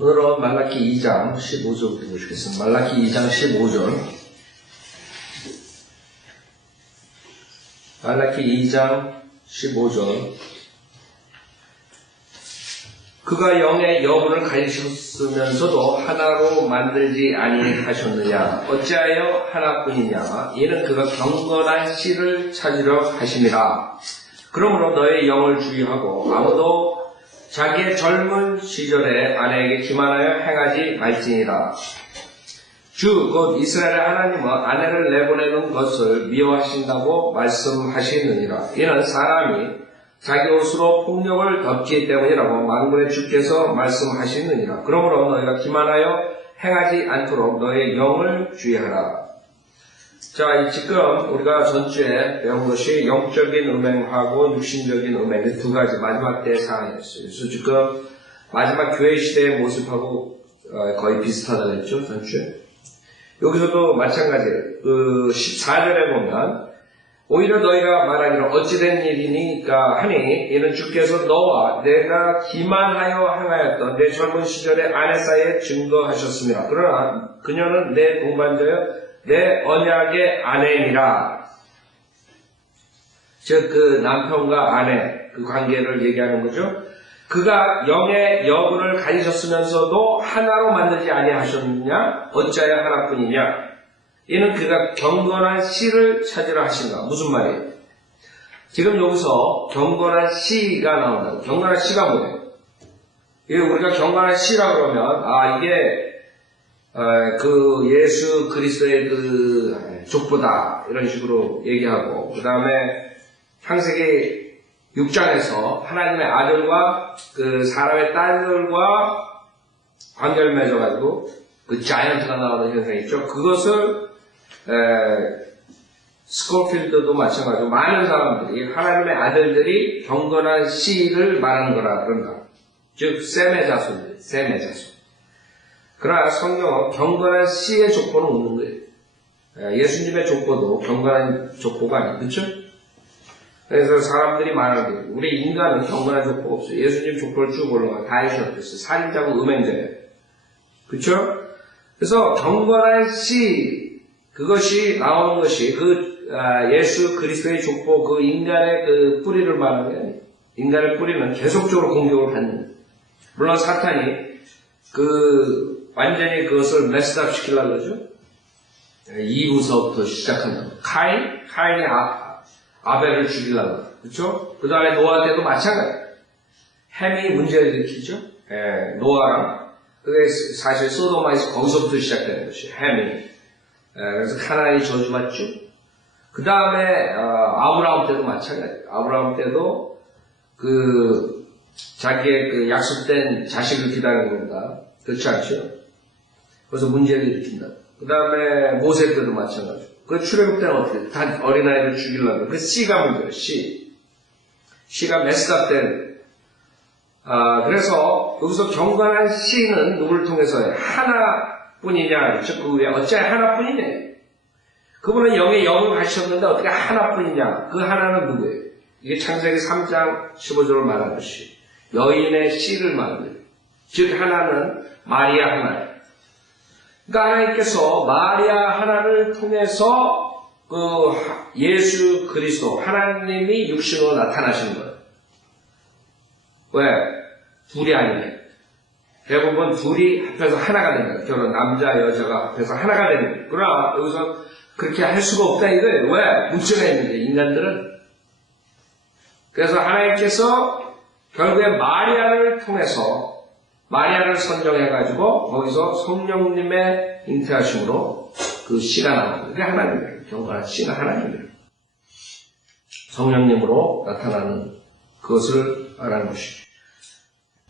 오늘은 말라기 2장 15절부터 보시겠습니다. 말라기 2장 15절. 말라기 2장 15절. 그가 영의 여분을 가지셨으면서도 하나로 만들지 아니하셨느냐? 어찌하여 하나뿐이냐? 이는 그가 경건한 씨를 찾으려 하심이라. 그러므로 너의 영을 주의하고 아무도 자기의 젊은 시절에 아내에게 기만하여 행하지 말지니라. 주 곧 이스라엘의 하나님은 아내를 내보내는 것을 미워하신다고 말씀하시느니라. 이는 사람이 자기 옷으로 폭력을 덮기 때문이라고 만군의 주께서 말씀하시느니라. 그러므로 너희가 기만하여 행하지 않도록 너의 영을 주의하라. 자, 지금 우리가 전주에 배운 것이 영적인 음행하고 육신적인 음행의 두 가지 마지막 때의 상황이었어요. 그래서 지금 마지막 교회 시대의 모습하고 거의 비슷하다고 했죠, 전주에. 여기서도 마찬가지예요. 그 14절에 보면 오히려 너희가 말하기를 어찌된 일이니까 하니 이는 주께서 너와 내가 기만하여 행하였던 내 젊은 시절의 아내 사이에 증거하셨습니다. 그러나 그녀는 내 동반자여 내 언약의 아내니라. 즉 그 남편과 아내 그 관계를 얘기하는 거죠. 그가 영의 여분을 가지셨으면서도 하나로 만들지 아니하셨느냐? 어찌하여 하나뿐이냐? 이는 그가 경건한 씨를 찾으려 하신가? 무슨 말이에요? 지금 여기서 경건한 씨가 나온다. 경건한 씨가 뭐예요? 이게 우리가 경건한 씨라 그러면 이게 그 예수 그리스도의 그 족보다 이런 식으로 얘기하고, 그 다음에 창세기 6장에서 하나님의 아들과 그 사람의 딸들과 관계를 맺어가지고 그 자이언트가 나오는 현상이 있죠. 그것을 스코필드도 마찬가지로 많은 사람들이 하나님의 아들들이 경건한 씨를 말하는 거라 그런가. 즉 셈의 자손들, 셈의 자손. 그러나 성경은 경건한 씨의 족보는 없는 거예요. 예수님의 족보도 경건한 족보가 아니에요. 그렇죠? 그래서 사람들이 말하는 게 우리 인간은 경건한 족보가 없어요. 예수님 족보를 쭉 올라가 다윗이 어땠어요? 살인자고 음행자예요. 그렇죠? 그래서 경건한 씨, 그것이 나오는 것이 그 예수 그리스도의 족보, 그 인간의 그 뿌리를 말하는 게 아니에요. 인간의 뿌리는 계속적으로 공격을 받는 거예요. 물론 사탄이 완전히 그것을 메스업 시키려고 그러죠. 이후서부터 시작한다고. 카인이 아벨을 죽이려고. 그렇죠? 그 다음에 노아 때도 마찬가지예요. 햄이 문제를 일으키죠. 노아랑. 그게 사실 소돔에서 거기서부터 시작되는 것이 햄이. 그래서 카나안이 저주받죠. 그 다음에 아브라함 때도 마찬가지예요. 아브라함 때도 자기의 그 약속된 자식을 기다리는 건가. 그렇지 않죠? 그래서 문제를 일으킨다. 그 다음에 모세 때도 마찬가지고. 그 출애굽 때는 어떻게 다 어린아이를 죽이려고. 그 씨가 문제예요. 씨가 메스업된. 그래서 여기서 경건한 씨는 누구를 통해서요? 하나뿐이냐. 그렇죠? 그 외에 어찌하여 하나뿐이냐. 그분은 영의 영을 가지셨는데 어떻게 하나뿐이냐. 그 하나는 누구예요? 이게 창세기 3장 15절을 말하는 것이 여인의 씨를 말합니다. 즉 하나는 마리아 하나예요. 그러니까 하나님께서 마리아 하나를 통해서 그 예수 그리스도 하나님이 육신으로 나타나신 거예요. 왜? 둘이 아니네. 대부분 둘이 합해서 하나가 되는 거예요. 결혼 남자 여자가 합해서 하나가 되는 거예요. 그러나 여기서 그렇게 할 수가 없다 이거예요. 왜? 문제가 있는 게 인간들은. 그래서 하나님께서 결국에 마리아를 통해서 마리아를 선정해가지고 거기서 성령님의 잉태하심으로 그 씨가 나옵니다. 그게 하나님이에요. 경건한 씨가 하나님이에요. 성령님으로 나타나는 그것을 말하는 것이죠.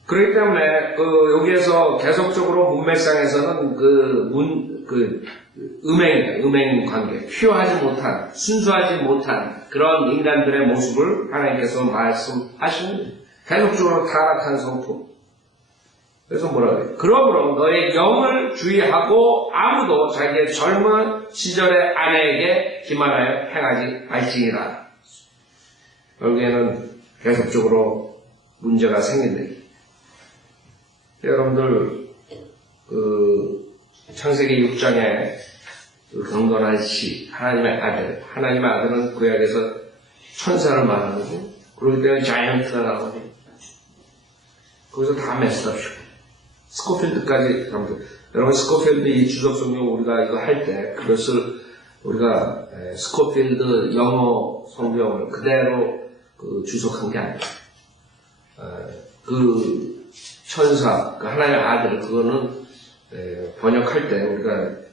그렇기 때문에 여기에서 계속적으로 문맥상에서는 음행 관계, 퓨어하지 못한, 순수하지 못한 그런 인간들의 모습을 하나님께서 말씀하시는 거예요. 계속적으로 타락한 성품. 그래서 뭐라고 해요? 그러므로 너의 영을 주의하고 아무도 자기의 젊은 시절의 아내에게 기만하여 행하지 말지니라. 결국에는 계속적으로 문제가 생긴다. 여러분들 창세기 6장에 그 경건한 씨, 하나님의 아들. 하나님의 아들은 구약에서 천사를 말하는 거고, 그러기 때문에 자이언트가 나오거든요. 거기서 다 메스업시고. 스코필드까지 가면 여러분, 스코필드 이 주석 성경 우리가 이거 할 때, 그것을 우리가 스코필드 영어 성경을 그대로 주석한 게 아니에요. 그 천사, 그 하나님의 아들, 그거는 번역할 때 우리가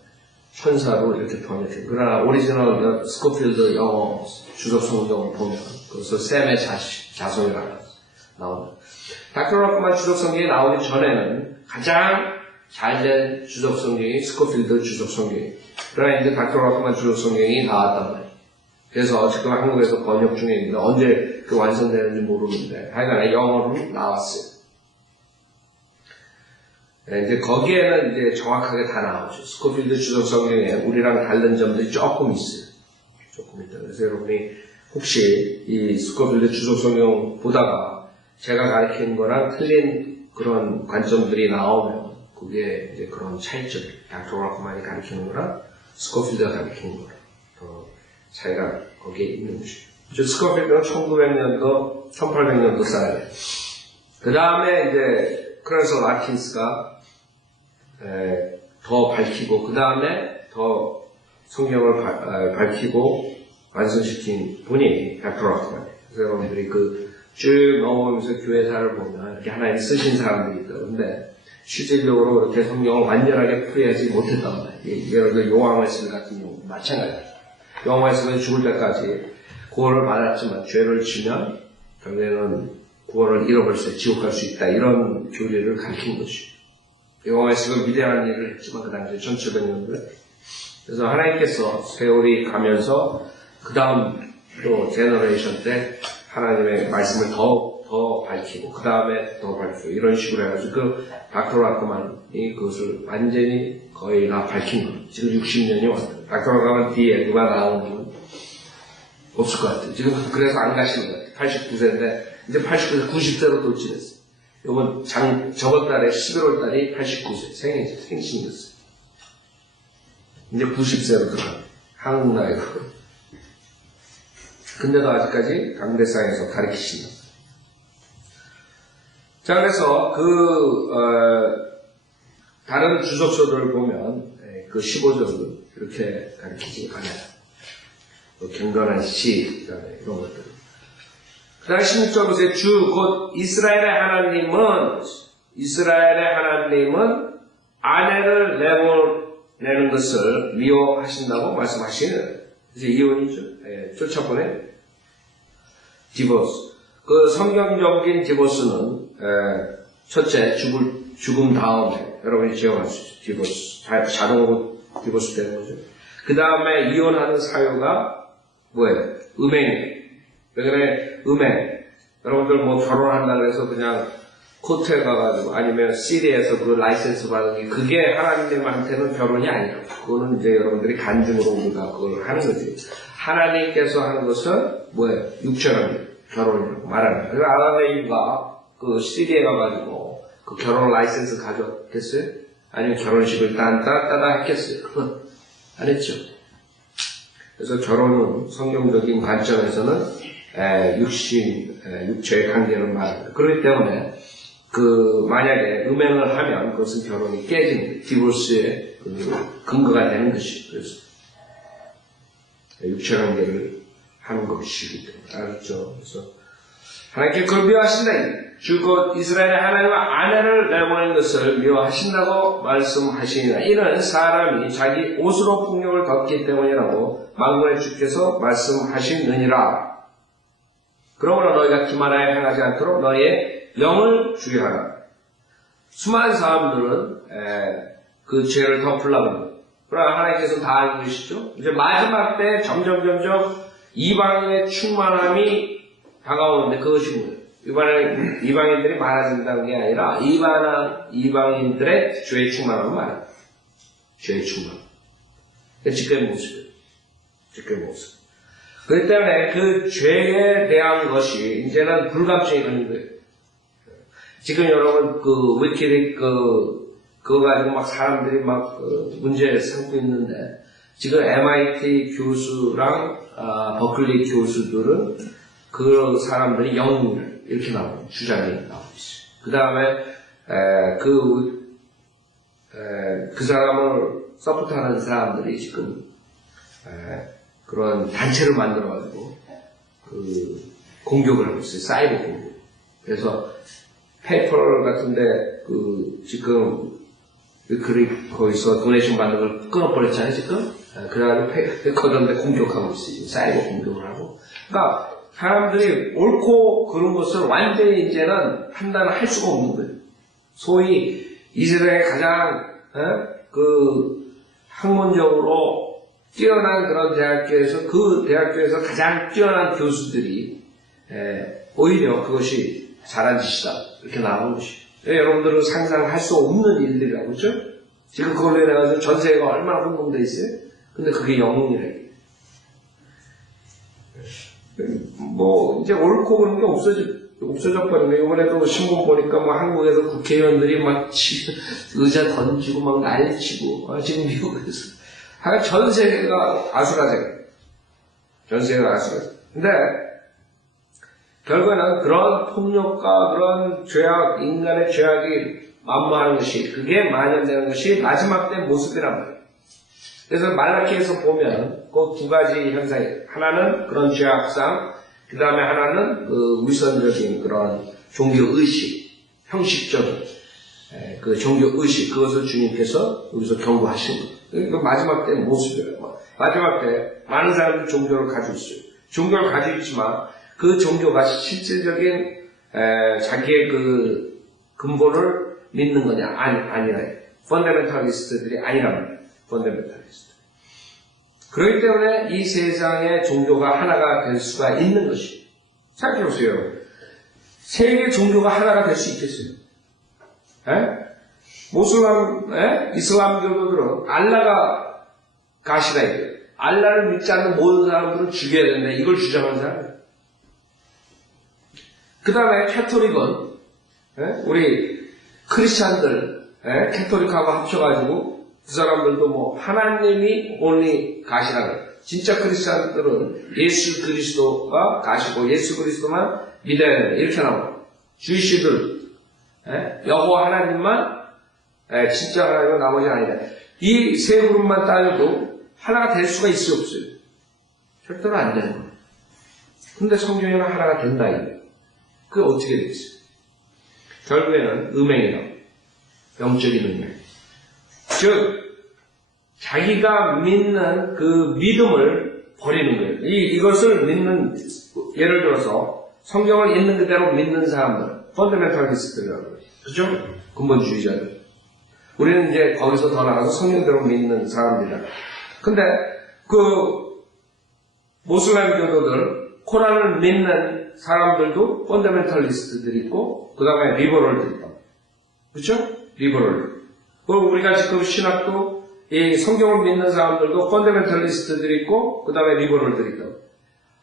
천사로 이렇게 번역해요. 그러나 오리지널 스코필드 영어 주석 성경을 보면 그것을 샘의 자손이라고 나옵니다. 닥터 락만 주석 성경이 나오기 전에는 가장 잘된 주석 성경이 스코필드 주석 성경이에요. 그러나 이제 닥터 락만 주석 성경이 나왔단 말이에요. 그래서 지금 한국에서 번역 중에 있는데 언제 그 완성되는지 모르는데 하여간 영어로 나왔어요. 이제 거기에는 이제 정확하게 다 나오죠. 스코필드 주석 성경에 우리랑 다른 점들이 조금 있어요. 조금 있다. 그래서 여러분이 혹시 이 스코필드 주석 성경 보다가 제가 가르치는 거랑 틀린 그런 관점들이 나오면 그게 이제 그런 차이점이 닥터 락만이 가르치는 거랑 스코필드가 가르치는 거랑 더 차이가 거기에 있는 것이죠. 스코필드는 1900년도, 1800년도 사람이에요. 그 다음에 이제 크레서 라킨스가 더 밝히고 그 다음에 더 성경을 밝히고 완성시킨 분이 닥터 락만이에요. 그래서 여러분들이 쭉 넘어오면서 교회사를 보면 이렇게 하나님 쓰신 사람들이 있다는데 실질적으로 이렇게 성경을 완전하게 풀이하지 못했단 말이에요. 예를 들어 요한웨슬리 같은 경우 마찬가지예요. 요한웨슬리는 죽을 때까지 구원을 받았지만 죄를 지면 결국에는 구원을 잃어버릴 때 지옥 갈 수 있다. 이런 교리를 가르친 것이죠. 요한웨슬리가 위대한 일을 했지만 그 당시에 1700년도에 그래서 하나님께서 세월이 가면서 그 다음 또 제너레이션 때 하나님의 말씀을 더 밝히고 그 다음에 더 밝히고 이런 식으로 해가지고 그 닥터 락만이 그것을 완전히 거의 다 밝힌 거예요. 지금 60년이 왔어요. 닥터 락만 뒤에 누가 나오는 없을 것 같아요. 지금 그래서 안 가시는 것 같아요. 89세인데 이제 89세 90세로 돌진했어요. 이번 저번 달에 11월 달이 89세 생신이었어요. 이제 90세로 들어가요. 한국 나이로. 근데도 아직까지 강대상에서 가르치신다. 자, 그래서 다른 주석서들을 보면 그 15절을 이렇게 가르치지 않아요. 경건한 시, 그다음에 이런 것들. 그 다음에 16절 보세요. 주, 곧 이스라엘의 하나님은 아내를 내보내는 것을 미워하신다고 말씀하시는, 이제 이혼이죠. 쫓아보내. 디보스. 그 성경적인 디보스는, 첫째, 죽음 다음에, 여러분이 기억할 수 있죠. 디보스. 자동으로 디보스 되는 거죠. 그 다음에 이혼하는 사유가 뭐예요? 음행이에요. 왜 그래? 음행. 여러분들 뭐 결혼한다 그래서 그냥 코트에 가가지고 아니면 시리에서 그 라이센스 받은 게 그게 하나님한테는 결혼이 아니에요. 그거는 이제 여러분들이 간증으로 우리가 그걸 하는 거지. 하나님께서 하는 것은 뭐예요? 육체라는 결혼이라고 말하는 거예요. 그래서 아담과 그 시리에 가가지고 그 결혼 라이센스 가져왔겠어요? 아니면 결혼식을 따다 했겠어요? 그건 안 했죠. 그래서 결혼은 성경적인 관점에서는 육체의 관계를 말합니다. 그렇기 때문에 만약에 음행을 하면 그것은 결혼이 깨지는 디보스의 근거가 되는 것이죠. 그래서 육체 관계를 하는 것이기 때문에 알았죠. 그래서 하나님께 그걸 미워하신다. 주 곧 이스라엘의 하나님과 아내를 내보내는 것을 미워하신다고 말씀하시니라. 이는 사람이 자기 옷으로 폭력을 덮기 때문이라고 만군의 주께서 말씀하시느니라. 그러므로 너희가 기만하여 행하지 않도록 너희의 영을 주의하라. 수많은 사람들은 그 죄를 덮으려고 합니다. 그러나 하나님께서 다 알고 계시죠? 이제 마지막 때 점점 이방인의 충만함이 다가오는데 그것이 뭐예요? 이방인들이 많아진다는 게 아니라 이방인들의 죄의 충만함을 말합니다. 죄의 충만. 지금의 모습이에요. 지금의 모습. 그렇기 때문에 그 죄에 대한 것이 이제는 불감증이 걸린 거예요. 지금 여러분 위키릭 그거 가지고 막 사람들이 막 문제 삼고 있는데 지금 MIT 교수랑 버클리 교수들은 그 사람들이 영웅을 이렇게 나오고 주장이 나오고 있어요. 그 다음에 그 사람을 서포트하는 사람들이 지금 그런 단체를 만들어가지고 공격을 하고 있어요. 사이버 공격. 그래서 페이퍼 같은데 지금 거기서 도네이션 받는 걸 끊어버렸잖아요, 지금. 그래가지고 그런데 공격하고 있어요. 사이버 공격을 하고. 그러니까 사람들이 옳고 그런 것을 완전히 이제는 판단을 할 수가 없는 거예요. 소위 이 세상에 가장 학문적으로 뛰어난 그런 대학교에서 그 대학교에서 가장 뛰어난 교수들이 오히려 그것이 잘한 짓이다 이렇게 나오는 것이. 여러분들은 상상할 수 없는 일들이라고 그렇죠? 지금 그걸로 인해서 전 세계가 얼마나 혼동돼 있어요? 근데 그게 영웅이래. 뭐 이제 옳고 그런 게 없어졌거든요. 이번에도 신문 보니까 뭐 한국에서 국회의원들이 막 의자 던지고 막 난리치고 지금 미국에서 전 세계가 아수라장. 전 세계가 아수라장. 근데 결과는 그런 폭력과 그런 죄악, 인간의 죄악이 만무하는 것이, 그게 만연되는 것이 마지막 때 모습이란 말이에요. 그래서 말라키에서 보면 그 두 가지 현상이, 하나는 그런 죄악상, 그 다음에 하나는 위선적인 그런 종교의식, 형식적인 그 종교의식, 그것을 주님께서 여기서 경고하신 거예요. 그러니까 마지막 때 모습이에요. 마지막 때 많은 사람들이 종교를 가지고 있어요. 종교를 가지고 있지만 그 종교가 실질적인 자기의 그 근본을 믿는 거냐? 아니라 펀더멘탈리스트들이 아니란 말이에요. 펀더멘탈리스트. 그렇기 때문에 이 세상의 종교가 하나가 될 수가 있는 것이. 생각해보세요. 세계 종교가 하나가 될 수 있겠어요? 이슬람교도들은 알라가 가시라 이거예요. 알라를 믿지 않는 모든 사람들은 죽여야 된다. 이걸 주장하는 사람이에요. 그 다음에 캐토릭은 우리 크리스찬들 캐토릭하고 합쳐가지고 그 사람들도 뭐 하나님이 only 가시라는 진짜 크리스찬들은 예수 그리스도가 가시고 예수 그리스도만 믿어야 된다. 이렇게 나오고 주이시들 여호와 하나님만 진짜 하나님은 나머지 아니다. 이 세 그룹만 따져도 하나가 될 수가 있어요 없어요? 절대로 안 되는 거예요. 근데 성경에는 하나가 된다 이거예요. 그게 어떻게 되겠어요? 결국에는 음행이다. 영적인 음행. 즉 자기가 믿는 그 믿음을 버리는 거예요. 이것을 믿는, 예를 들어서 성경을 있는 그대로 믿는 사람들, 펀더멘탈리스트라고 그래요. 그렇죠? 근본주의자들. 우리는 이제 거기서 더 나가서 성경대로 믿는 사람들이다. 근데 모슬람 교도들, 코란을 믿는 사람들도 펀더멘탈리스트들이 있고, 그 다음에 리버럴들이 있다. 그렇죠? 리버럴. 그리고 우리가 지금 신학도 이 성경을 믿는 사람들도 펀더멘탈리스트들이 있고, 그 다음에 리버럴들이 있다.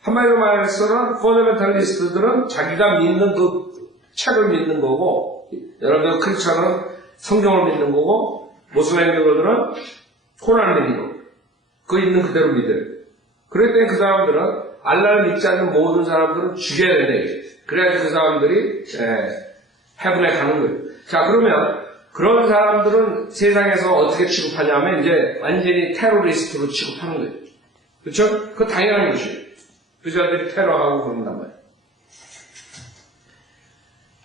한마디로 말해서는 펀더멘탈리스트들은 자기가 믿는 그 책을 믿는 거고, 여러분 크리스찬은 성경을 믿는 거고, 모슬람 교도들은 코란을 믿는 거고, 그 있는 그대로 믿어요. 그럴 때 그 사람들은 알라를 믿지 않는 모든 사람들은 죽여야 된다. 그래야지 그 사람들이 헤븐에 가는 거예요. 자, 그러면 그런 사람들은 세상에서 어떻게 취급하냐면 이제 완전히 테러리스트로 취급하는 거예요. 그렇죠? 그거 당연한 것이에요. 그 사람들이 테러하고 그런단 말이에요.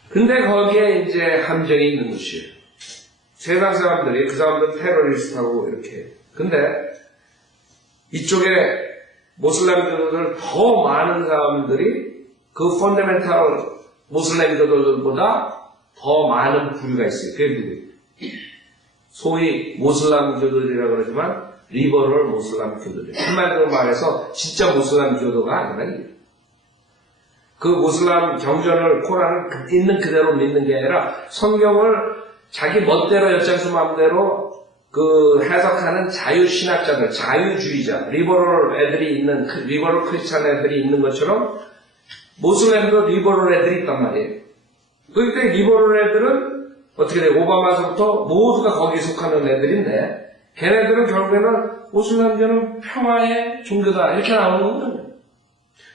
근데 거기에 이제 함정이 있는 것이에요. 세상 사람들이 그 사람들 테러리스트하고 이렇게. 근데 이쪽에 모슬렘교도들 더 많은 사람들이 그 펀더멘탈 모슬렘교도들보다 더 많은 부류가 있어요. 그게 누구예요? 소위 모슬람교도들이라고 그러지만 리버럴 모슬람교도들. 한마디로 말해서 진짜 모슬람교도가 아니라 그 모슬람 경전을 코란을 있는 그대로 믿는 게 아니라 성경을 자기 멋대로 엿장수 마음대로 해석하는 자유신학자들, 자유주의자, 리버럴 애들이 있는, 리버럴 크리스찬 애들이 있는 것처럼 모슬렘도 리버럴 애들이 있단 말이에요. 그때 리버럴 애들은 어떻게 돼? 오바마서부터 모두가 거기에 속하는 애들인데 걔네들은 결국에는 모슬람교는 평화의 종교다 이렇게 나오는 거예요.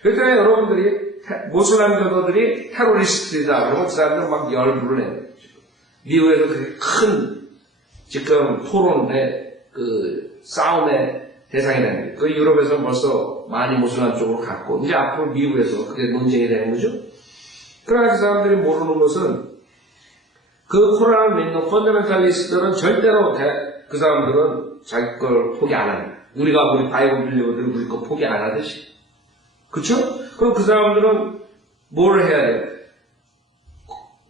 그러니까 여러분들이 모슬람교도들이 테러리스트이다 그러면 그 사람들 막 열불을 해요. 미국에도 그렇게 큰 지금 토론의 그 싸움의 대상이 되는 거예요. 그 유럽에서 벌써 많이 모슬람 쪽으로 갔고 이제 앞으로 미국에서 그게 논쟁이 되는 거죠. 그러나 그 사람들이 모르는 것은 그 코란을 믿는 펀더멘탈리스트들은 절대로 그 사람들은 자기 걸 포기 안 합니다. 우리 바이블 빌리버들이 우리 거 포기 안 하듯이. 그쵸? 그럼 그 사람들은 뭘 해야 돼요?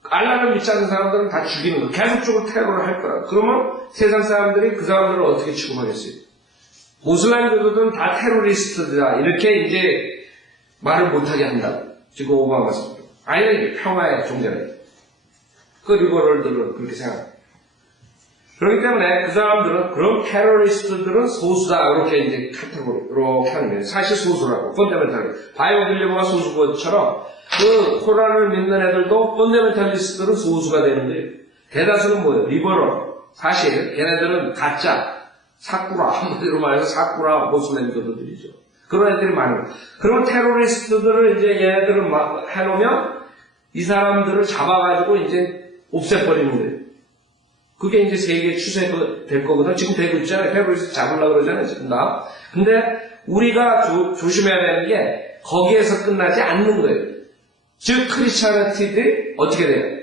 알라를 믿지 않는 사람들은 다 죽이는 거예요. 계속적으로 테러를 할 거야. 그러면 세상 사람들이 그 사람들을 어떻게 취급하겠어요? 모슬람교도들은 다 테러리스트다. 이렇게 이제 말을 못하게 한다. 지금 오바마가 아니, 평화의 종자래. 그 리버럴들은 그렇게 생각합니다. 그렇기 때문에 그 사람들은 그런 테러리스트들은 소수다 이렇게 이제 카테고리 이렇게 하는 거예요. 사실 소수라고 펀더멘탈리스트 바이오 빌리버가 소수인 것처럼 그 코란을 믿는 애들도 펀더멘탈리스트들은 소수가 되는 거예요. 대다수는 뭐예요? 리버럴. 사실 걔네들은 가짜 사쿠라 한마디로 말해서 사쿠라 모슬렘교도들이죠. 그런 애들이 많은 거예요. 그런 테러리스트들을 이제 얘네들을 막 해놓으면 이 사람들을 잡아가지고 이제 없애버리는 거예요. 그게 이제 세계 추세가 될 거거든. 지금 되고 있잖아요. 테러리스트 잡으려고 그러잖아요. 지금 다. 근데 우리가 조심해야 되는 게 거기에서 끝나지 않는 거예요. 즉 크리스찬티들이 어떻게 돼요?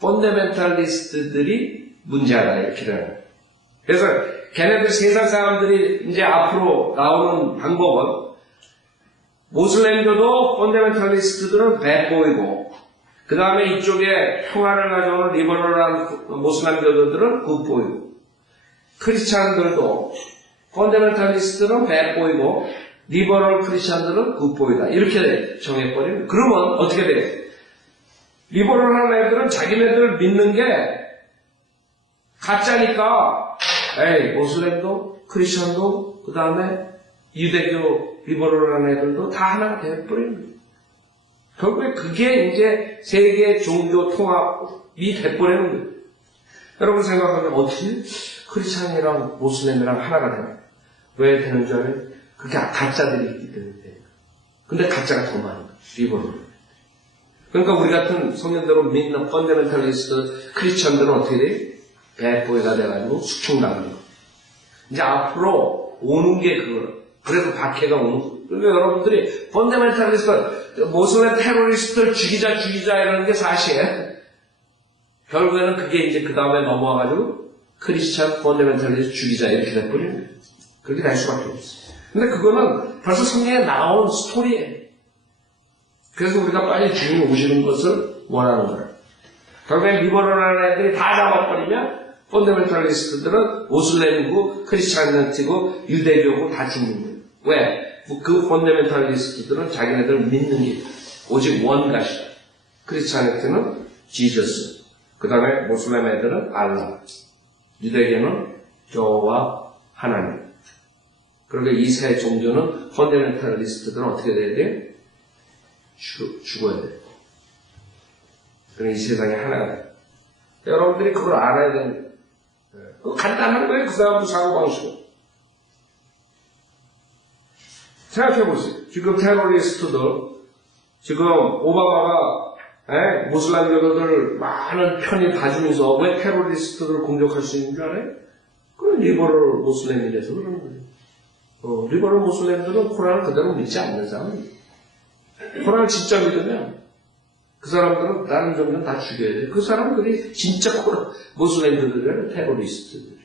펀더멘탈리스트들이 문제하다 이렇게 되는 거예요. 그래서 걔네들 세상 사람들이 이제 앞으로 나오는 방법은 모슬렘교도 펀더멘탈리스트들은 배보이고 그 다음에 이쪽에 평화를 가져오는 리버럴한 모슬람교도들은 굿보이고 크리스찬들도 펀더멘탈리스트들은 배보이고 리버럴 크리스찬들은 굿보이다 이렇게 정해버리면 그러면 어떻게 돼요? 리버럴한 애들은 자기네들을 믿는 게 가짜니까 에이 모슬렘도 크리스찬도 그 다음에 유대교 리버럴한 애들도 다 하나가 돼버리는 거예요. 결국에 그게 이제 세계 종교 통합이 돼버리는 거예요. 여러분 생각하면 어떻게 크리스찬이랑 모슬렘이랑 하나가 되나? 왜 되는 줄 알아요? 그게 가짜들이 있기 때문에 돼요. 근데 가짜가 더 많은 거예요. 리버럴. 그러니까 우리 같은 성년대로 믿는 펀더멘탈리스트 크리스찬들은 어떻게 돼요? 배포가 돼가지고 숙청당하는 거예요. 이제 앞으로 오는 게 그거예요. 그래서 박해가 오는 거예요. 그러니까 여러분들이 펀더멘탈리스트, 모슬렘 테러리스트를 죽이자 이러는 게 사실 결국에는 그게 이제 그 다음에 넘어와가지고 크리스찬 펀더멘탈리스트 죽이자 이렇게 돼버리는 거예요. 그렇게 될 수밖에 없어요. 근데 그거는 벌써 성경에 나온 스토리예요. 그래서 우리가 빨리 주님 오시는 것을 원하는 거예요. 결국에 리버럴한 애들이 다 잡아버리면 펀더멘탈리스트들은 모슬렘이고 크리스찬이고 유대교고 다 죽는 거예요. 왜? 그 펀더멘탈리스트들은 자기네들 믿는 게 오직 원가시다. 크리스찬한테는 지저스. 그 다음에 모슬렘 애들은 알라. 유대교는 여호와 하나님. 그러니까 이 세 종교는 펀더멘탈리스트들은 어떻게 돼야 돼요? 죽어야 돼요. 그럼 이 세상에 하나가 돼요. 여러분들이 그걸 알아야 되는 거예요. 간단한 거예요. 그 사람도 사고방식은. 생각해보세요. 지금 테러리스트들, 지금 오바마가 모슬람교도들 많은 편이 봐주면서 왜 테러리스트들을 공격할 수 있는 줄 알아요? 그건 리버럴 모슬렘이라서 그러는 거예요. 리버럴 모슬렘들은 코란을 그대로 믿지 않는 사람이에요. 코란을 진짜 믿으면 그 사람들은 다른 종교는 다 죽여야 돼요. 그 사람들이 진짜 코란 모슬렘들이라는 테러리스트들.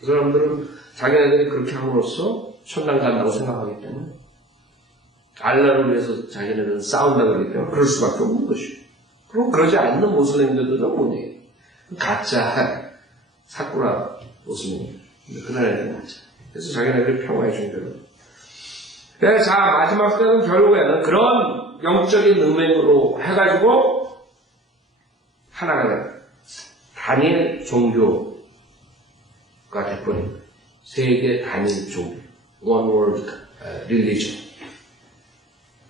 그 사람들은 자기네들이 그렇게 함으로써 천당 간다고 생각하기 때문에 알라를 위해서 자기네들은 싸운다고 그러기 때문에 그럴 수밖에 없는 것이죠. 그럼 그러지 않는 모슬렘들도 뭐니? 가짜 사쿠라 모슬렘. 그 나라에는 가짜. 그래서 자기네들이 평화의 종교로. 자, 마지막 때는 결국에는 그런 영적인 음행으로 해가지고 하나가 된 단일 종교가 돼버린 거예요. 세계 단일 종교. One World Religion.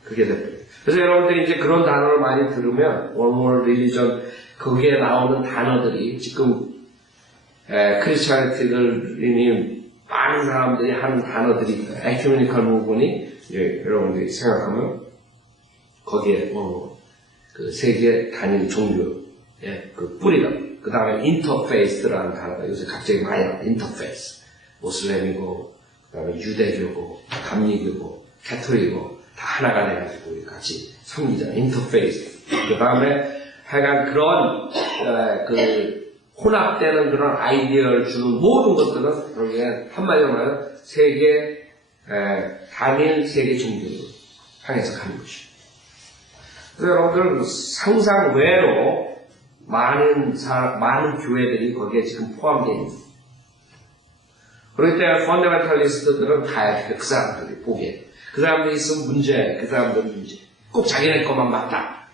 그게 돼버려요. 그래서 여러분들이 이제 그런 단어를 많이 들으면 원몰 릴리전 거기에 나오는 단어들이 지금 크리스찬리티들이 많은 사람들이 하는 단어들이 에큐메니컬 무브먼이 여러분들이 생각하면 거기에 그 세계 단일 종교의 그 뿌리다. 그 다음에 인터페이스라는 단어가 요새 갑자기 많이 나와요. 인터페이스. 모슬렘이고, 그 다음에 유대교고, 감리교고, 캐톨릭이고, 다 하나가 돼가지고 우리 같이 섬기자. 인터페이스. 그 다음에 하여간 그런, 혼합되는 그런 아이디어를 주는 모든 것들은 결국엔 한마디로 말하면 단일 세계 종교로 향해서 가는 것이죠. 그래서 여러분들 상상 외로 많은 교회들이 거기에 지금 포함되어 있습니다. 그렇기 때문에 펀더멘탈리스트들은 가야 돼. 그 사람들이 보기에. 그 사람들이 있으면 문제, 그 사람들은 문제. 꼭 자기네 것만 맞다.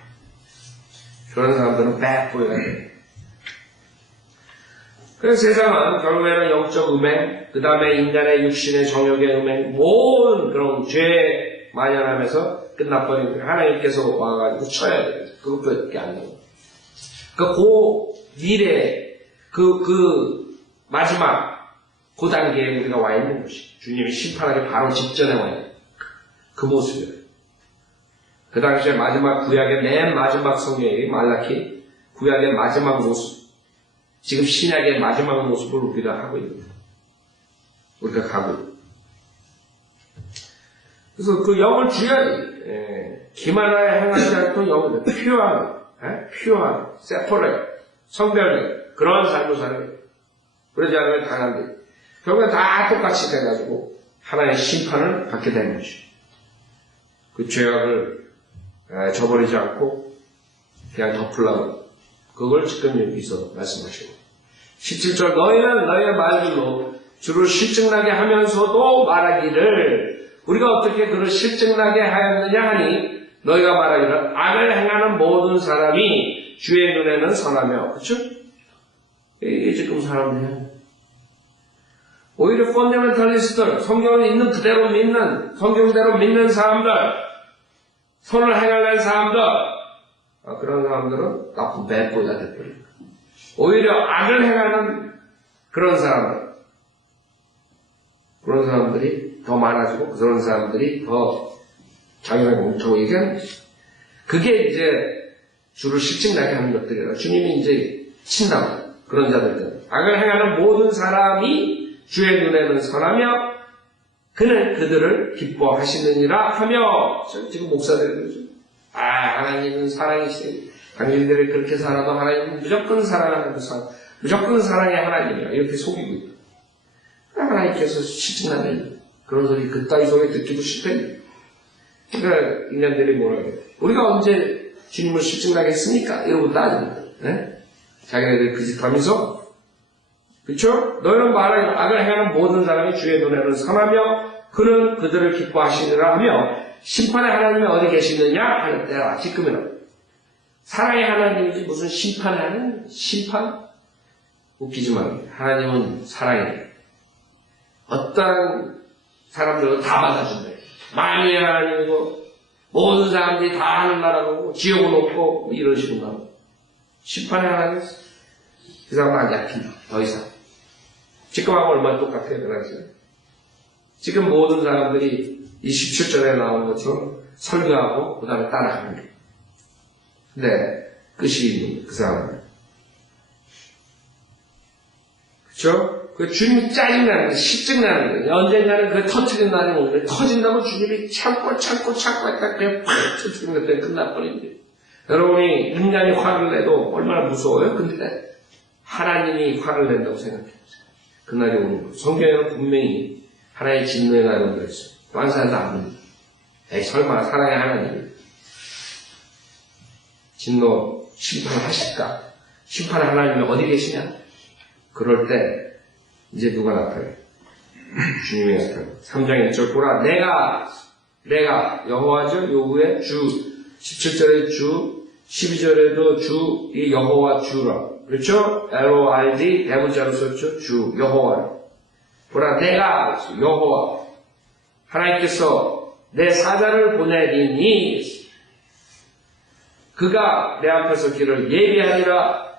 그런 사람들은 bad boy가 돼. 그래서 세상은 결국에는 영적 음행, 그 다음에 인간의 육신의 정욕의 음행, 모든 그런 죄 만연하면서 끝나버린 거예요. 하나님께서 와가지고 쳐야 돼요. 그것밖에 안 돼요. 그 미래, 마지막, 그 단계에 우리가 와 있는 것이. 주님이 심판하기 바로 직전에 와 있는 그 모습이에요. 그 당시에 마지막 구약의 맨 마지막 성경이 말라키, 구약의 마지막 모습. 지금 신약의 마지막 모습을 우리가 하고 있는 거예요. 우리가 가고 있는 거예요. 그래서 그 영을 주야지. 기만하여 행하지 않고 영을 퓨어한, 세퍼레이트, 성별된 그런 삶을 사는 거예요. 그러지 않으면 당한대. 결국엔 다 똑같이 돼가지고 하나의 심판을 받게 되는 것이죠. 그 죄악을 저버리지 않고 그냥 덮으려고 그걸 지금 여기서 말씀하시고 17절 너희는 너희의 말들로 주를 실증나게 하면서도 말하기를 우리가 어떻게 그를 실증나게 하였느냐 하니 너희가 말하기를 악을 행하는 모든 사람이 주의 눈에는 선하며 그렇죠? 이게 지금 사람들이야. 오히려 펀더멘탈리스트들 성경을 있는 그대로 믿는 성경대로 믿는 사람들 선을 행하려는 사람들 그런 사람들은 나쁜 배보이가 돼버립니다. 오히려 악을 행하는 그런 사람들이 더 많아지고 그런 사람들이 더 자기가 옳다고 얘기하는 것이죠. 그게 이제 주를 실증나게 하는 것들이라 주님이 이제 친다고 그런 자들은 악을 행하는 모든 사람이 주의 눈에는 선하며 그는 그들을 기뻐하시느니라 하며 지금 목사들이 그러죠. 하나님은 사랑이시니 당신들이 그렇게 살아도 하나님은 무조건 사랑하는 무조건 사랑의 하나님이야. 이렇게 속이고 있다. 하나님께서 실증나면 그런 소리 그따위 소리 듣기도 싫대. 그러니까 인간들이 뭐라 그래. 우리가 언제 주님을 실증나게 했습니까? 이러고 따집니다. 네? 자기네들 그 짓 하면서 그렇죠? 너희는 말하기를 악을 행하는 모든 사람이 주의 눈에는 선하며 그는 그들을 기뻐하시느라 하며 심판의 하나님이 어디 계시느냐 하는 때라. 지금은 사랑의 하나님이지 무슨 심판의 하나님? 심판? 웃기지만 하나님은 사랑이에요. 어떤 사람들은 다 받아준다. 만유의 하나님이고 모든 사람들이 다 하는 나라고 지옥은 없고 이런 식으로 나오고 심판의 하나님 그 사람은 안 잡힌다. 더 이상. 지금하고 얼마나 똑같아요. 그러죠? 지금 모든 사람들이 이 17절에 나오는 것처럼 설교하고 그 다음에 따라가는 거예요. 근데 끝이 있는 그 사람은 그렇죠? 그 주님이 짜증나는 거, 실증나는 거예요. 언젠가는 그 터트리는 날이 오는데 터진다면 주님이 참고 했다 그냥 팍 터트리는 것 때문에 끝나버리는 거예요. 여러분이 인간이 화를 내도 얼마나 무서워요? 근데 하나님이 화를 낸다고 생각해보세요. 그날이 오는 거예요. 성경에는 분명히 하나의 진노의 날이 온다 했어요. 다른 사람도 안 믿는다. 에이 설마 사랑의 하나님이 진노 심판을 하실까? 심판의 하나님이 어디 계시냐? 그럴 때 이제 누가 나타나요? 주님이 나타나요. 3장 1절 보라 내가 여호와죠. 요구의 주 17절에 주 12절에도 주 이 여호와 주라. 그렇죠? LORD 대문자로 썼죠. 주 여호와. 보라 내가 여호와 하나님께서 내 사자를 보내리니 그가 내 앞에서 길을 예비하리라.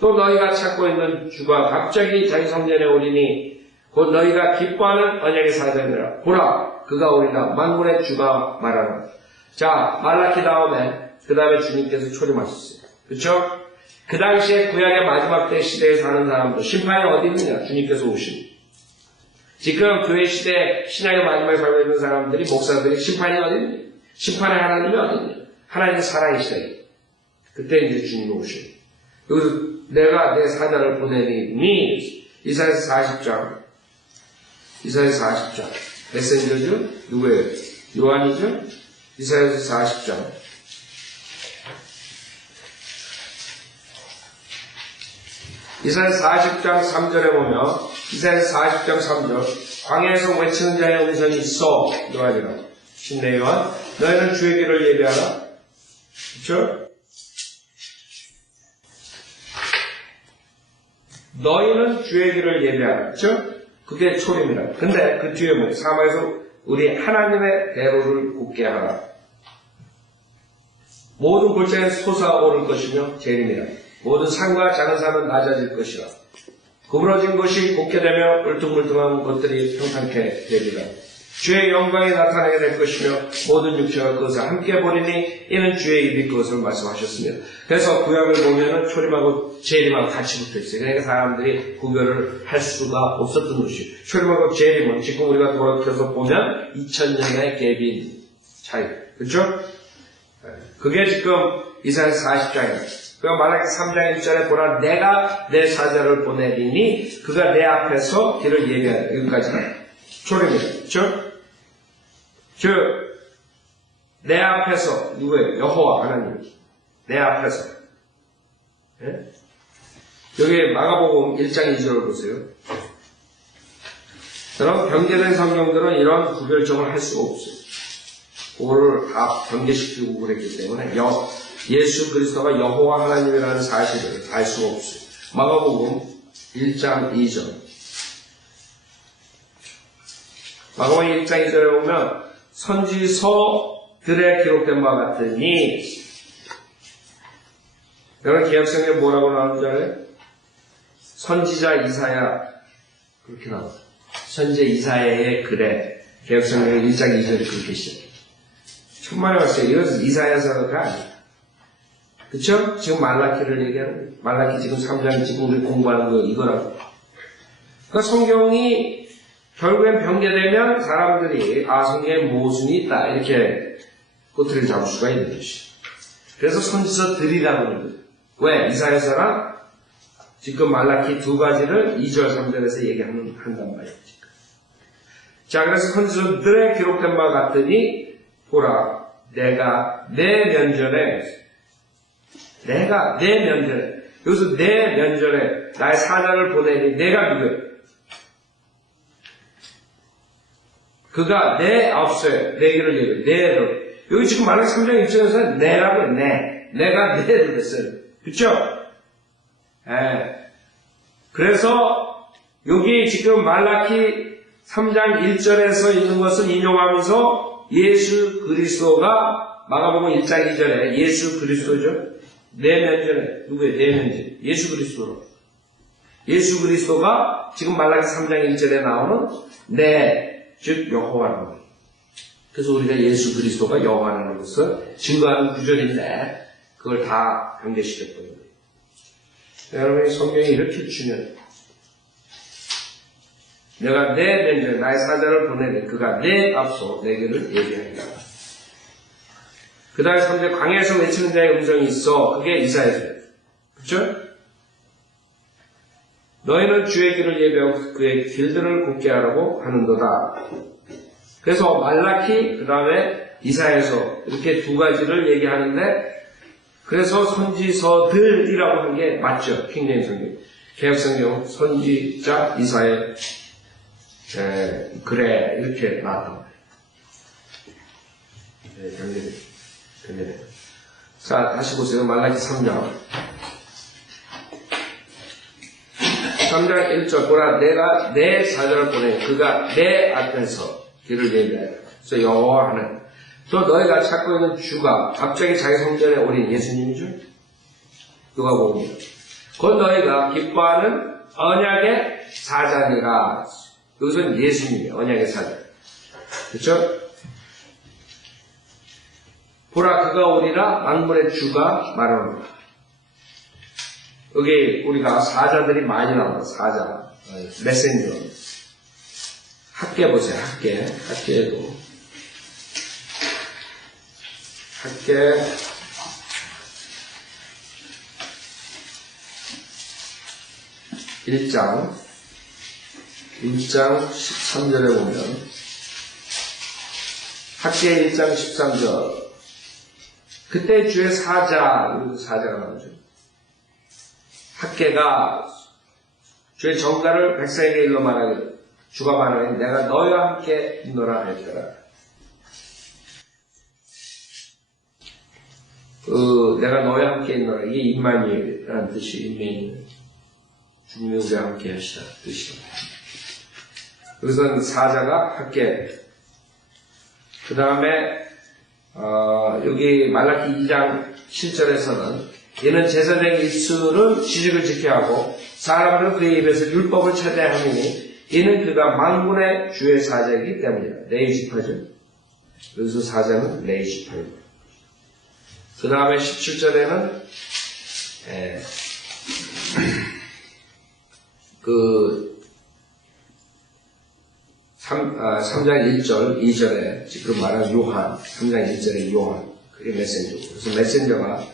또 너희가 찾고 있는 주가 갑자기 자기 성전에 오리니 곧 너희가 기뻐하는 언약의 사자니라. 보라, 그가 오리라. 만군의 주가 말하라. 자, 말라키 다음에 그 다음에 주님께서 초림하셨어요. 그렇죠? 그 당시에 구약의 마지막 때 시대에 사는 사람들 심판이 어디 있느냐? 주님께서 오십니다. 지금 교회 시대 신약의 마지막에 살고 있는 사람들이 목사들이 심판이 어디 있느냐? 심판의 하나님이 어디 있느냐? 하나님의 사랑이시다. 그때 이제 주님이 오십니다. 여기서 내가 내 사자를 보내니 이사야서 40장 메신저죠? 누구예요? 요한이죠? 이사야서 40장 이사야서 40장 3절에 보면 이사야서 40장 3절 광야에서 외치는 자의 음성이 있어 요한이라 신내 요한 너희는 주의 길을 예비하라. 그렇죠? 너희는 주의 길을 예비하라. 그렇죠? 그게 초림이라. 근데 그 뒤에 뭐 사막에서 우리 하나님의 대로를 굳게 하라. 모든 골짜기는 솟아오를 것이며 재림이라. 모든 산과 작은 산은 낮아질 것이라. 구부러진 것이 굳게 되며 울퉁불퉁한 것들이 평탄케 되리라. 주의 영광이 나타나게 될 것이며 모든 육체가 그것을 함께 보리니 이는 주의 입이 그것을 말씀하셨습니다. 그래서 구약을 보면은 초림하고 재림하고 같이 붙어 있어요. 그러니까 사람들이 구별을 할 수가 없었던 것이에요. 초림하고 재림은 지금 우리가 돌아켜서 보면 2000년의 갭인 차이. 그렇죠? 그게 지금 이사야서 40장이에요. 그러니까 말라기 3장 1절에 보라 내가 내 사자를 보내리니 그가 내 앞에서 길을 예비하라. 여기까지는 초림이에요. 그렇죠? 내 앞에서 누구예요? 여호와 하나님. 내 앞에서. 예? 여기 마가복음 1장 2절을 보세요. 그럼 변개된 성경들은 이런 구별점을 할 수가 없어요. 그거를 다 변개시키고 그랬기 때문에 예수 그리스도가 여호와 하나님이라는 사실을 알 수가 없어요. 마가복음 1장 2절. 마가복음 1장 2절에 보면 선지서들에 기록된 바와 같으니 여러분 개역성경에 뭐라고 나오는 줄 알아요? 선지자 이사야 그렇게 나와요. 선지자 이사야의 글에 개역성경 1장 2절이 그렇게 시작해요. 천만에 왔어요. 이것은 이사야서가 아니에요. 그쵸? 지금 말라키를 얘기하는 거예요. 말라키 지금 3장 지금 우리 공부하는 거 이거라고. 그러니까 성경이 결국엔 변개되면 사람들이 성경에 모순이 있다 이렇게 꼬투리를 잡을 수가 있는 것이죠. 그래서 선지서들이라고 하는 거예요. 왜? 이사야서랑 지금 말라키 두 가지를 2절 3절에서 한단 말이에요. 자, 그래서 선지서들에 기록된 바 같으니 보라 내가 내 면전에 여기서 내 면전에 나의 사자를 보내니 내가 누구예요? 그가 내 앞서에 내 길을 내를 여기 지금 말라기 3장 1절에서 내라고 해요. 내가 내를 했어요. 그쵸? 그래서 여기 지금 말라키 3장 1절에서 있는 것을 인용하면서 예수 그리스도가 마가복음 1장 2절에 예수 그리스도죠. 내 면전에 누구예요? 내 면전 예수 그리스도로. 예수 그리스도가 지금 말라기 3장 1절에 나오는 즉 여호와라는 거예요. 그래서 우리가 예수 그리스도가 여호와라는 것을 증거하는 구절인데 그걸 다 변개시켰던 거예요. 여러분이 성경에 이렇게 주면 내가 내 면전에 나의 사자를 보내니 그가 내 앞서 내 길을 예비하리라. 그 다음에 3절 광야에서 외치는 자의 음성이 있어. 그게 이사야서예요. 그렇죠? 너희는 주의 길을 예비하고 그의 길들을 굳게 하라고 하는도다. 그래서 말라키 그 다음에 이사야서 이렇게 두 가지를 얘기하는데 그래서 선지서들이라고 하는 게 맞죠. 킹제임스 성경. 개역성경 선지자 이사야 그래 이렇게 나왔단 말이에요. 변개돼요. 자, 다시 보세요. 말라기 3장 1절 보라 내가 내 사자를 보내 그가 내 앞에서 길을 예비하여 그래서 여호와 하는 또 너희가 찾고 있는 주가 갑자기 자기 성전에 오린 예수님이죠. 누가복음이요. 곧 너희가 기뻐하는 언약의 사자니라. 여기서는 예수님이에요. 언약의 사자. 그렇죠? 보라 그가 오리라 만물의 주가 말하노라. 여기 우리가 사자들이 많이 나옵니다. 사자, 메신저. 학계 보세요. 학계에도 학계 1장 13절에 보면 학계 1장 13절 그때 주의 사자가 나오죠. 학계가 주의 정가를 백성에게 일러 말하기를 주가 말하니 내가 너희와 함께 있노라 했더라. 내가 너희와 함께 있노라. 이게 임마누엘이라는 뜻이 임마누엘. 주님이 우리와 함께 하시다 뜻이다. 여기서는 사자가 학계. 그 다음에 여기 말라기 2장 7절에서는 이는 제사장 일수는 지식을 지켜야 하고 사람들은 그의 입에서 율법을 찾아야 하니 이는 그가 만군의 주의 사자이기 때문이다. 레이지파죠. 여기서 사자는 레이지파입니다. 그 다음에 17절에는 그 3장 1절 2절에 지금 말한 요한 3장 1절에 요한 그게 메신저고 그래서 메신저가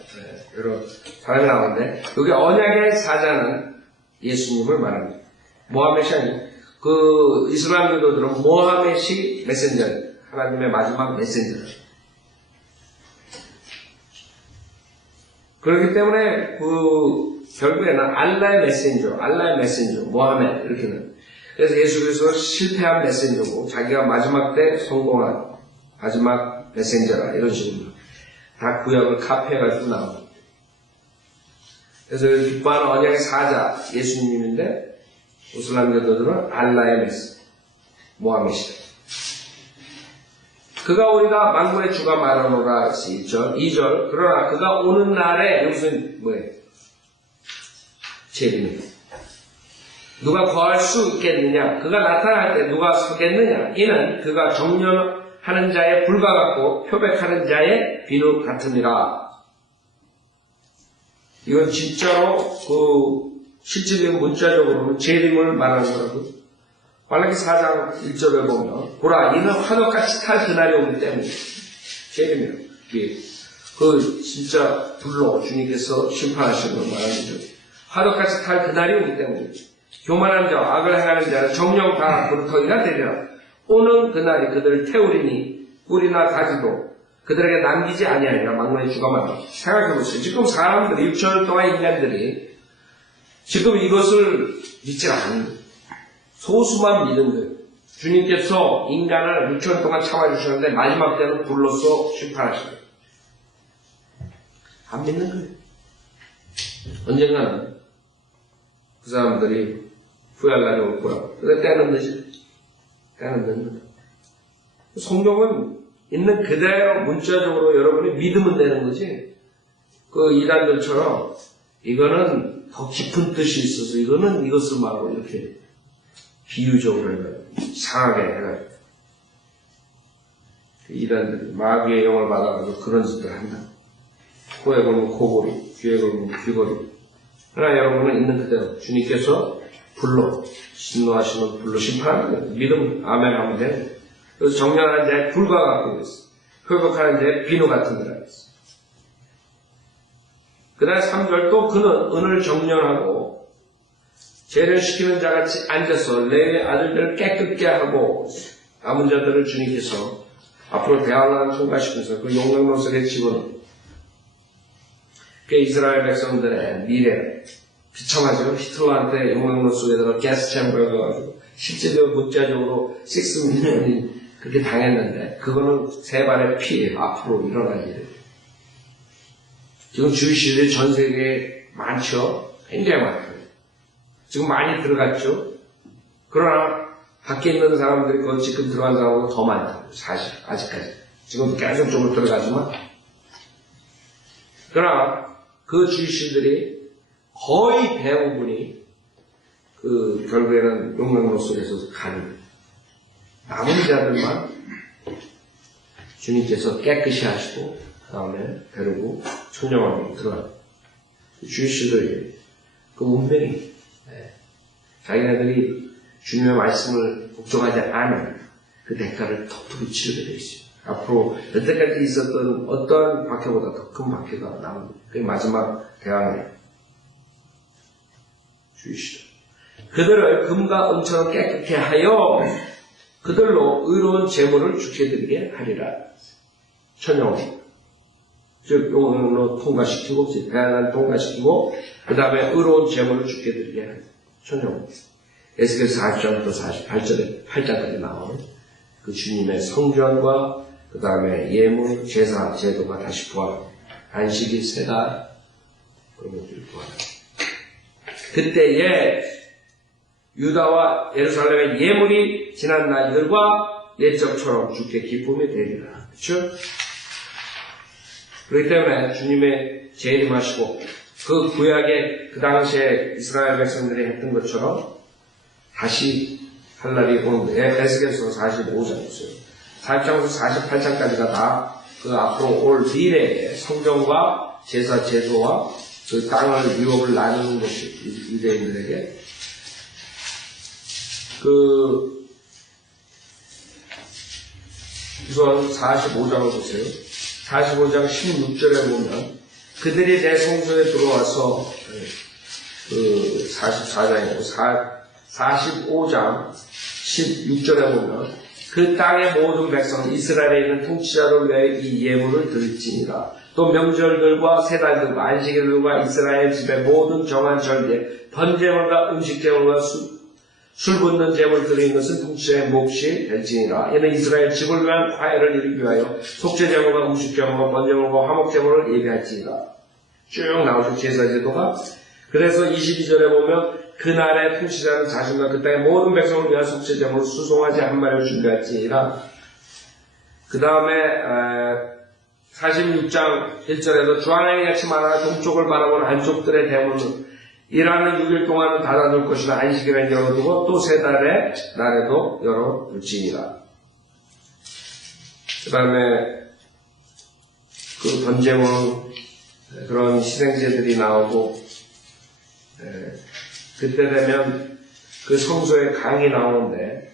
여러 사람이 나오는데 여기 언약의 사자는 예수님을 말합니다. 모하멧이 아니고 그 이슬람교도들은 모하멧이 메신저 하나님의 마지막 메신저 그렇기 때문에 그 결국에는 알라의 메신저 모하멧 이렇게는 그래서 예수 그리스도가 실패한 메신저고 자기가 마지막 때 성공한 마지막 메신저라 이런 식으로 다 구약을 카피해가지고 나옵니다. 그래서 기뻐하는 언약의 사자 예수님인데 이슬람교도들은 알라의 메신 모하멧이다. 그가 오리라 만군의 주가 말하노라 2절 그러나 그가 오는 날에 여기서는 뭐예요? 재림이에요. 누가 거할 수 있겠느냐? 그가 나타날 때 누가 서겠느냐? 이는 그가 정령하는 자의 불과 같고 표백하는 자의 비누 같으니라. 이건 진짜로 실질적인 문자적으로는 재림을 말하는 거라고. 말라기 4장 1절에 보면 보라 이는 화덕같이 탈 그날이 오기 때문에 재림이에요. 진짜 불로 주님께서 심판하시는 걸 말하는 거죠. 화덕같이 탈 그날이 오기 때문에 교만한 자와 악을 행하는 자는 정령 다 그루터기가 되리라. 오는 그날이 그들을 태우리니 꿀이나 가지도 그들에게 남기지 아니하리라. 만군의 주가 말합니다. 생각해보세요. 지금 사람들이 6천년 동안 인간들이 지금 이것을 믿지 않는 소수만 믿은 거예요. 주님께서 인간을 6천 동안 참아주셨는데 마지막 때는 불로써 심판하시는 안 믿는 거예요. 언젠가는 그 사람들이 후회할 날이 올 거라고. 근데 때는 늦지. 때는 늦는 성경은 있는 그대로 문자적으로 여러분이 믿으면 되는 거지. 그 이단들처럼 이거는 더 깊은 뜻이 있어서 이거는 이것을 말하고 이렇게 비유적으로 해가지고 이상하게 해가지고 이단들이 마귀의 영을 받아가지고 그런 짓을 한다. 코에 걸면 코골이, 귀에 걸면 귀걸이. 그러나 여러분은 있는 그대로 주님께서 불로 진노하시는 불로 심판하는 거예요. 믿음 아멘 하면 돼요. 그래서 정령한 자의 불과 같고 있어. 회복하는 자의 비누 같은 거라 했어. 그 다음 3절 또 그는 은을 정령하고 죄를 시키는 자같이 앉아서 레위 아들들을 깨끗게 하고 남은 자들을 주님께서 앞으로 대환란을 통과시키면서 그 용맹론 속에 집어넣는 그 이스라엘 백성들의 미래 비참하죠. 히틀러한테 용맹론 속에 들어 가스 챔버에 가가지고 실제로 문자적으로 6밀리언이 그렇게 당했는데 그거는 세 발의 피해요. 앞으로 일어날 일이에요. 지금 주의시들이 전 세계에 많죠. 굉장히 많아요. 지금 많이 들어갔죠. 그러나 밖에 있는 사람들이 그 지금 들어간 사람보다 더 많다고 사실 아직까지. 지금 계속 쪽으로 들어가지만. 그러나 그 주일신들이 거의 대부분이 결국에는 용맹로 속에서 가는 남은 자들만 주님께서 깨끗이 하시고 그 다음에 데리고 천정왕으로 들어가요. 주일신들이 그 운명이 자기네들이 주님의 말씀을 복종하지 않은 그 대가를 톡톡히 치르게 되어 있어요. 앞으로 여태까지 있었던 어떤 박해보다 더 큰 박해가 남은 그 마지막 대항해 주이시죠. 그들을 금과 은처럼 깨끗게 하여 그들로 의로운 제물을 주게 드리게 하리라. 천영 즉 용으로 통과시키고 대안을 통과시키고 그 다음에 의로운 제물을 주게 드리게 하리라. 천영 에스겔 40장부터 48장까지 나오는 그 주님의 성전과 그 다음에 예물, 제사, 제도가 다시 부활하고 안식일 세 달 그런 것들이 부활하고 그때에 유다와 예루살렘의 예물이 지난 날들과 옛적처럼 주께 기쁨이 되리라. 그렇죠? 그렇기 때문에 주님의 재림하시고 그 구약의 그 당시에 이스라엘 백성들이 했던 것처럼 다시 할 날이 오는데 에스겔서 45장 있어요. 40장에서 48장까지가 다 그 앞으로 올 미래의 성전과 제사 제도와 그 땅을 유업을 나누는 것이 유대인들에게 우선 45장을 보세요. 45장 16절에 보면 그들이 내 성소에 들어와서 44장이고 45장 16절에 보면 그 땅의 모든 백성 이스라엘에 있는 통치자를 위해 이 예물을 드릴지니라. 또 명절들과 세달들과 안식일들과 이스라엘 집의 모든 정한 절기에 번제물과 음식제물과 술 붓는 제물 드리는 것은 통치자의 몫이 될지니라. 이는 이스라엘 집을 위한 화해를 이루기 위하여 속죄제물과 음식제물과 번제물과 화목제물을 예비할지니라. 쭉 나오죠. 제사제도가. 그래서 22절에 보면 그날의 통치자는 자신과 그 땅의 모든 백성을 위한 속죄제물을 수송아지 한 마리를 준비할지니라. 그 다음에 46장 1절에도 주하나님 같이 말하라. 동쪽을 바라보는 한쪽들의 대문은 일하는 6일 동안은 닫아둘 것이라. 안식일엔 열어두고 또 세 달의 날에도 열어둘지니라. 그 다음에 그 번제물 그런 희생제들이 나오고 그때 되면 그 성소에 강이 나오는데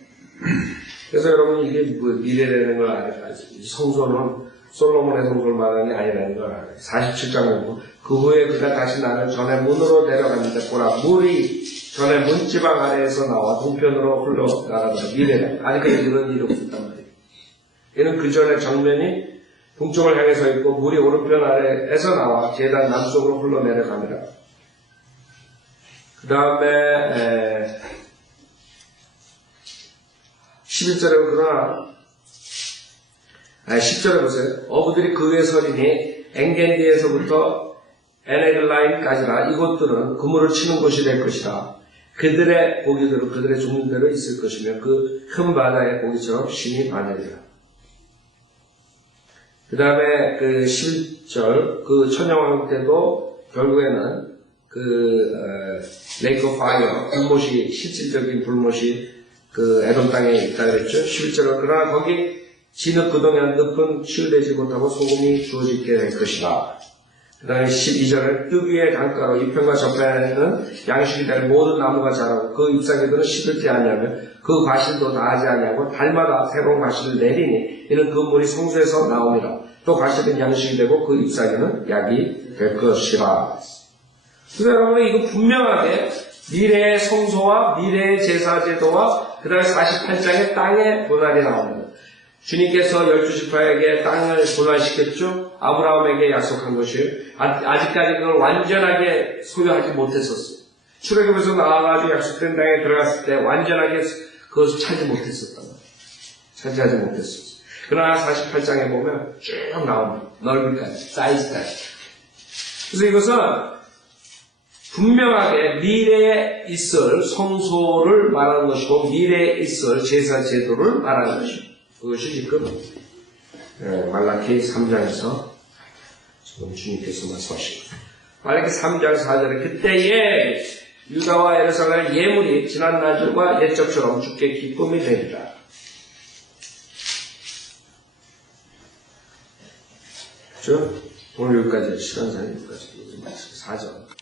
그래서 여러분 이게 미래라는 걸 알아요. 성소는 솔로몬의 성소를 말하는 게 아니라는 걸 알아요. 47장 보면 그 후에 그가 다시 나를 전에 문으로 내려갔는데 보라 물이 전에 문지방 아래에서 나와 동편으로 흘러나가더라. 미래라. 아니 그러니까 이런 일이 없었단 말이에요. 얘는 그 전에 정면이 동쪽을 향해 서 있고 물이 오른편 아래에서 나와 제단 남쪽으로 흘러내려갑니다. 그 다음에 11절에 그러나 10절에 보세요. 어부들이 그 위에 서리니 엥겐디에서부터 에네글라임까지라. 이곳들은 그물을 치는 곳이 될 것이라. 그들의 고기들은 그들의 종류대로 있을 것이며 그 큰 바다의 고기처럼 심히 많으리라. 그 다음에 그 11절 그 천영왕 때도 결국에는 레이크 오브 파이어 불못이 실질적인 불못이 그 에돔 땅에 있다 그랬죠. 11절은 그러나 거기 진흙 그동안 늪은 치유되지 못하고 소금이 주어지게 될 것이다. 그 다음에 12절은 뜨 위의 강가로 이편과 저편에는 양식이 될 모든 나무가 자라고 그 잎사귀들은 시들지 아니하며 그 과실도 나하지 아니하고 달마다 새로운 과실을 내리니 이는 그 물이 성소에서 나옵니다. 또 과실은 양식이 되고 그 잎사귀는 약이 될 것이라. 그래서 여러분 이거 분명하게 미래의 성소와 미래의 제사제도와 그 다음에 48장의 땅의 분할이 나옵니다. 주님께서 12지파에게 땅을 분할시켰죠. 아브라함에게 약속한 것이에요. 아직까지 그걸 완전하게 소유하지 못했었어요. 출애굽에서 나와가지고 약속된 땅에 들어갔을 때 완전하게 그것을 차지하지 못했었어요. 그러나 48장에 보면 쭉 나옵니다. 넓이까지, 사이즈까지. 그래서 이것은 분명하게 미래에 있을 성소를 말하는 것이고 미래에 있을 제사 제도를 말하는 것이고 그것이 지금 말라기 3장에서 지금 주님께서 말씀하십니다. 말라기 3장 4절에 그때에 유다와 예루살렘 예물이 지난 날들과 옛적처럼 주께 기쁨이 되리라. 그렇죠? 오늘 여기까지 시간상 여기까지 4절.